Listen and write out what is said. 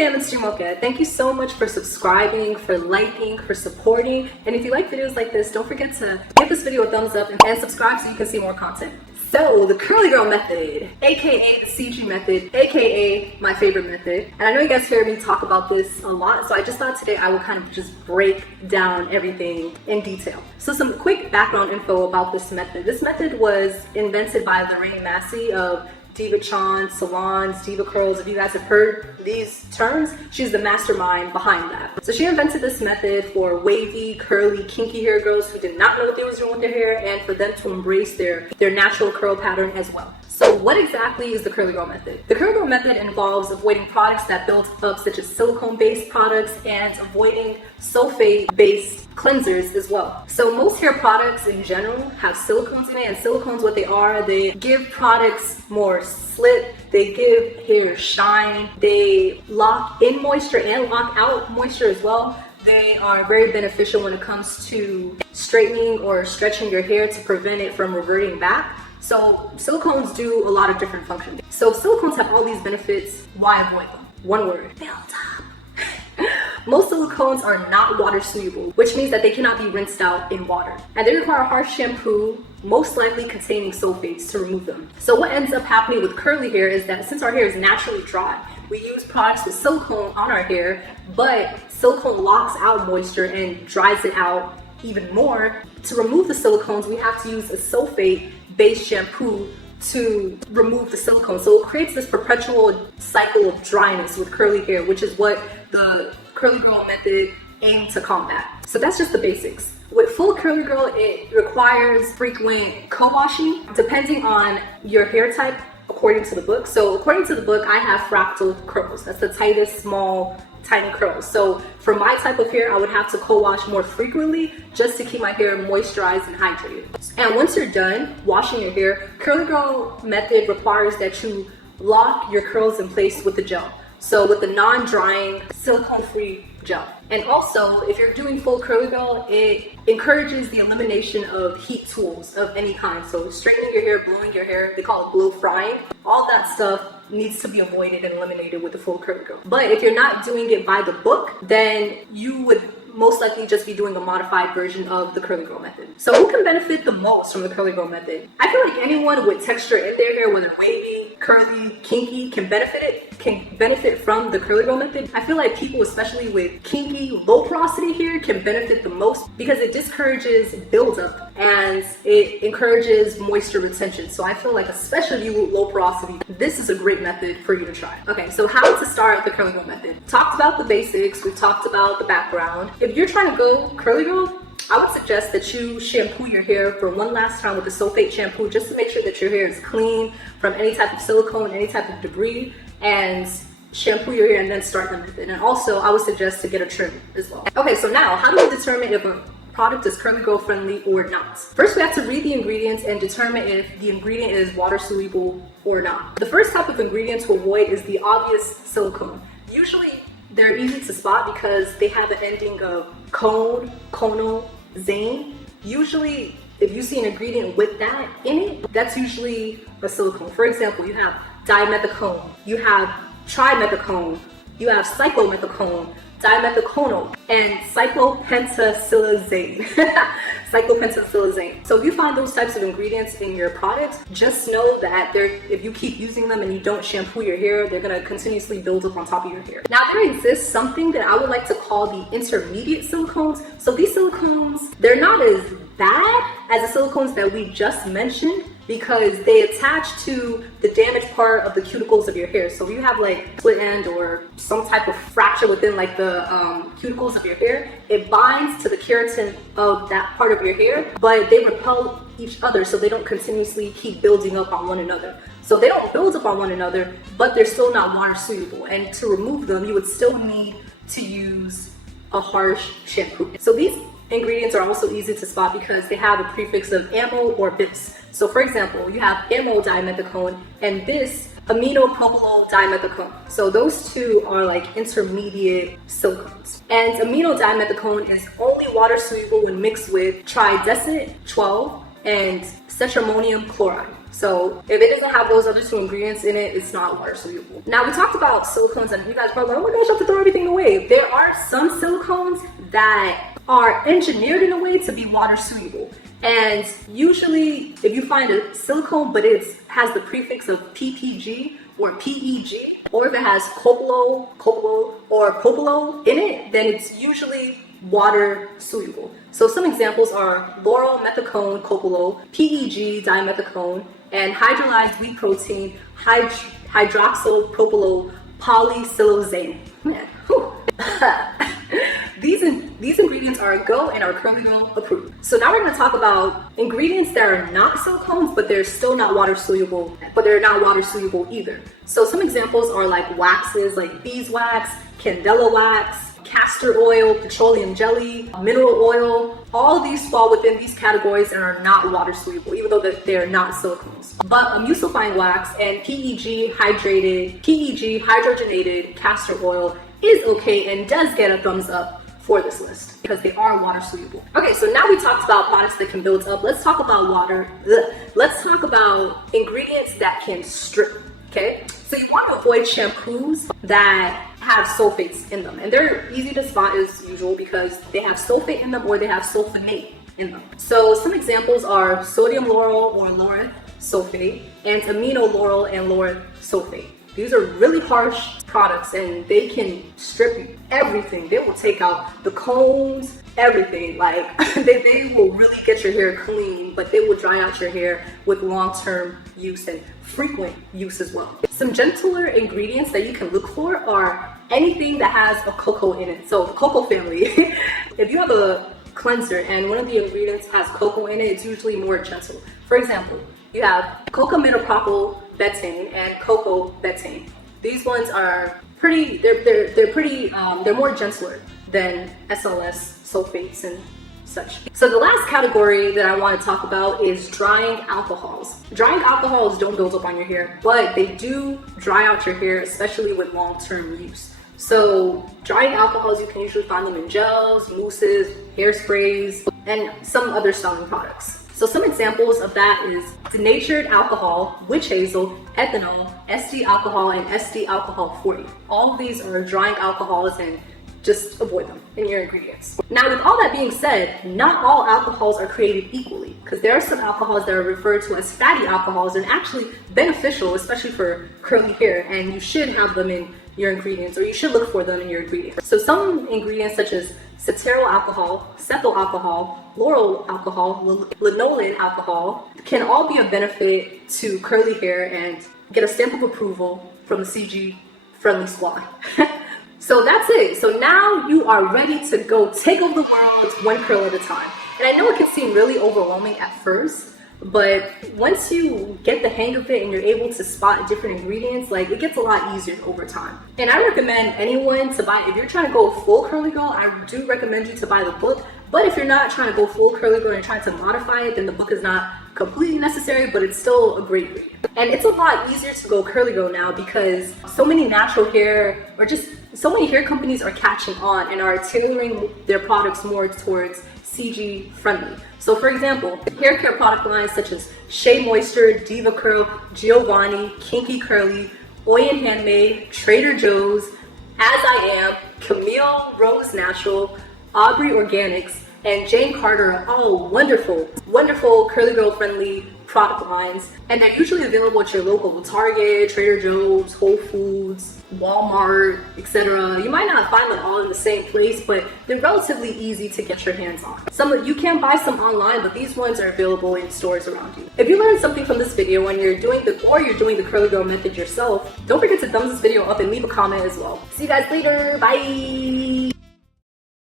fam, it's Jumoke. Thank you so much for subscribing, for liking, for supporting. And if you like videos like this, don't forget to give this video a thumbs up and subscribe so you can see more content. So, the curly girl method, aka the CG method, aka my favorite method. And I know you guys hear me talk about this a lot, so I just thought today I would kind of just break down everything in detail. So some quick background info about this method. This method was invented by Lorraine Massey of Diva Chon, Salons, Diva Curls. If you guys have heard these terms, she's the mastermind behind that. So she invented this method for wavy, curly, kinky hair girls who did not know what they was doing with their hair, and for them to embrace their natural curl pattern as well. So what exactly is the curly girl method? The curly girl method involves avoiding products that build up, such as silicone-based products, and avoiding sulfate-based cleansers as well. So most hair products in general have silicones in it, and silicones, what they are, they give products more slip, they give hair shine, they lock in moisture and lock out moisture as well. They are very beneficial when it comes to straightening or stretching your hair to prevent it from reverting back. So silicones do a lot of different functions. So silicones have all these benefits. Why avoid them? One word: build up. Most silicones are not water soluble, which means that they cannot be rinsed out in water. And they require harsh shampoo, most likely containing sulfates, to remove them. So what ends up happening with curly hair is that since our hair is naturally dry, we use products with silicone on our hair, but silicone locks out moisture and dries it out even more. To remove the silicones, we have to use a sulfate-based shampoo to remove the silicone. So it creates this perpetual cycle of dryness with curly hair, which is what the curly girl method aims to combat. So that's just the basics. With full curly girl, it requires frequent co-washing depending on your hair type, according to the book. So according to the book, I have fractal curls. That's the tightest, small, tiny curls. So for my type of hair, I would have to co-wash more frequently just to keep my hair moisturized and hydrated. And once you're done washing your hair, curly girl method requires that you lock your curls in place with the gel. So with the non-drying, silicone-free gel. And also, if you're doing full curly girl, it encourages the elimination of heat tools of any kind. So straightening your hair, blowing your hair, they call it blow frying. All that stuff needs to be avoided and eliminated with the full curly girl. But if you're not doing it by the book, then you would most likely just be doing a modified version of the curly girl method. So who can benefit the most from the curly girl method? I feel like anyone with texture in their hair, whether wavy, curly, kinky, can benefit from the curly girl method. I feel like people, especially with kinky, low porosity hair, can benefit the most because it discourages buildup and it encourages moisture retention. So I feel like, especially you with low porosity, this is a great method for you to try. Okay, so how to start the curly girl method? Talked about the basics, we've talked about the background. If you're trying to go curly girl, I would suggest that you shampoo your hair for one last time with the sulfate shampoo, just to make sure that your hair is clean from any type of silicone, any type of debris, and shampoo your hair and then start the method. And also, I would suggest to get a trim as well. Okay, so now, how do we determine if a product is curly girl friendly or not? First, we have to read the ingredients and determine if the ingredient is water soluble or not. The first type of ingredient to avoid is the obvious silicone. Usually, they're easy to spot because they have an ending of cone, conal, zane. Usually, if you see an ingredient with that in it, that's usually a silicone. For example, you have dimethicone, you have trimethicone, you have cyclomethicone, dimethiconal, and cyclopentacillazane. Cyclopentacillazane. So if you find those types of ingredients in your product, just know that if you keep using them and you don't shampoo your hair, they're gonna continuously build up on top of your hair. Now there exists something that I would like to call the intermediate silicones. So these silicones, they're not as bad as the silicones that we just mentioned, because they attach to the damaged part of the cuticles of your hair. So if you have like split end or some type of fracture within like the cuticles of your hair, it binds to the keratin of that part of your hair, but they repel each other so they don't continuously keep building up on one another. So they don't build up on one another, but they're still not water soluble. And to remove them, you would still need to use a harsh shampoo. So these ingredients are also easy to spot because they have a prefix of amo or bis. So for example, you have amo dimethicone and bis aminopropyl dimethicone. So those two are like intermediate silicones. And amino dimethicone is only water soluble when mixed with tridecint 12 and cetrimonium chloride. So if it doesn't have those other two ingredients in it, it's not water soluble. Now we talked about silicones and you guys probably like, oh my gosh, I have to throw everything away. There are some silicones that are engineered in a way to be water soluble. And usually if you find a silicone but it has the prefix of PPG or PEG, or if it has copolo or popolo in it, then it's usually water soluble. So some examples are lauryl methicone copolo, PEG dimethicone, and hydrolyzed wheat protein hydroxypropyl polysiloxane. Man, whew. These ingredients are a go and are currently approved. So now we're going to talk about ingredients that are not silicones, but they're still not water soluble, but they're not water soluble either. So some examples are like waxes, like beeswax, candela wax, castor oil, petroleum jelly, mineral oil. All of these fall within these categories and are not water soluble, even though they're not silicones. But emulsifying wax and PEG hydrogenated castor oil is okay and does get a thumbs up for this list because they are water soluble. Okay, so now we talked about products that can build up. Let's talk about Let's talk about ingredients that can strip. Okay, so you want to avoid shampoos that have sulfates in them, and they're easy to spot as usual because they have sulfate in them or they have sulfonate in them. So some examples are sodium lauryl or laureth sulfate and amino lauryl and laureth sulfate. These are really harsh products and they can strip everything. They will take out the combs, everything. Like they will really get your hair clean, but they will dry out your hair with long-term use and frequent use as well. Some gentler ingredients that you can look for are anything that has a cocoa in it. So the cocoa family, if you have a cleanser and one of the ingredients has cocoa in it, it's usually more gentle. For example, you have cocamidopropyl betaine and cocoa betaine. These ones are pretty, they're more gentler than SLS sulfates and such. So the last category that I want to talk about is drying alcohols. Drying alcohols don't build up on your hair, but they do dry out your hair, especially with long-term use. So drying alcohols, you can usually find them in gels, mousses, hairsprays, and some other styling products. So some examples of that is denatured alcohol, witch hazel, ethanol, SD alcohol, and SD alcohol 40. All of these are drying alcohols and just avoid them in your ingredients. Now with all that being said, not all alcohols are created equally because there are some alcohols that are referred to as fatty alcohols and actually beneficial, especially for curly hair, and you should have them in your ingredients, or you should look for them in your ingredients. So some ingredients such as cetearyl alcohol, cetyl alcohol, lauryl alcohol, lanolin alcohol can all be of benefit to curly hair and get a stamp of approval from the CG friendly squad. So that's it. So now you are ready to go take over the world one curl at a time. And I know it can seem really overwhelming at first, but once you get the hang of it and you're able to spot different ingredients, like it gets a lot easier over time. And I recommend anyone to buy, if you're trying to go full curly girl, I do recommend you to buy the book. But if you're not trying to go full curly girl and trying to modify it, then the book is not completely necessary, but it's still a great read. And it's a lot easier to go curly girl now because so many natural hair, or just so many hair companies are catching on and are tailoring their products more towards CG friendly. So for example, hair care product lines such as Shea Moisture, Diva Curl, Giovanni, Kinky Curly, Oyen Handmade, Trader Joe's, As I Am, Camille Rose Natural, Aubrey Organics, and Jane Carter are all wonderful curly girl friendly product lines, and they're usually available at your local Target, Trader Joe's, Whole Foods, Walmart, etc. You might not find them all in the same place, but they're relatively easy to get your hands on. You can buy some online, but these ones are available in stores around you. If you learned something from this video and you're doing the curly girl method yourself, don't forget to thumbs this video up and leave a comment as well. See you guys later. Bye.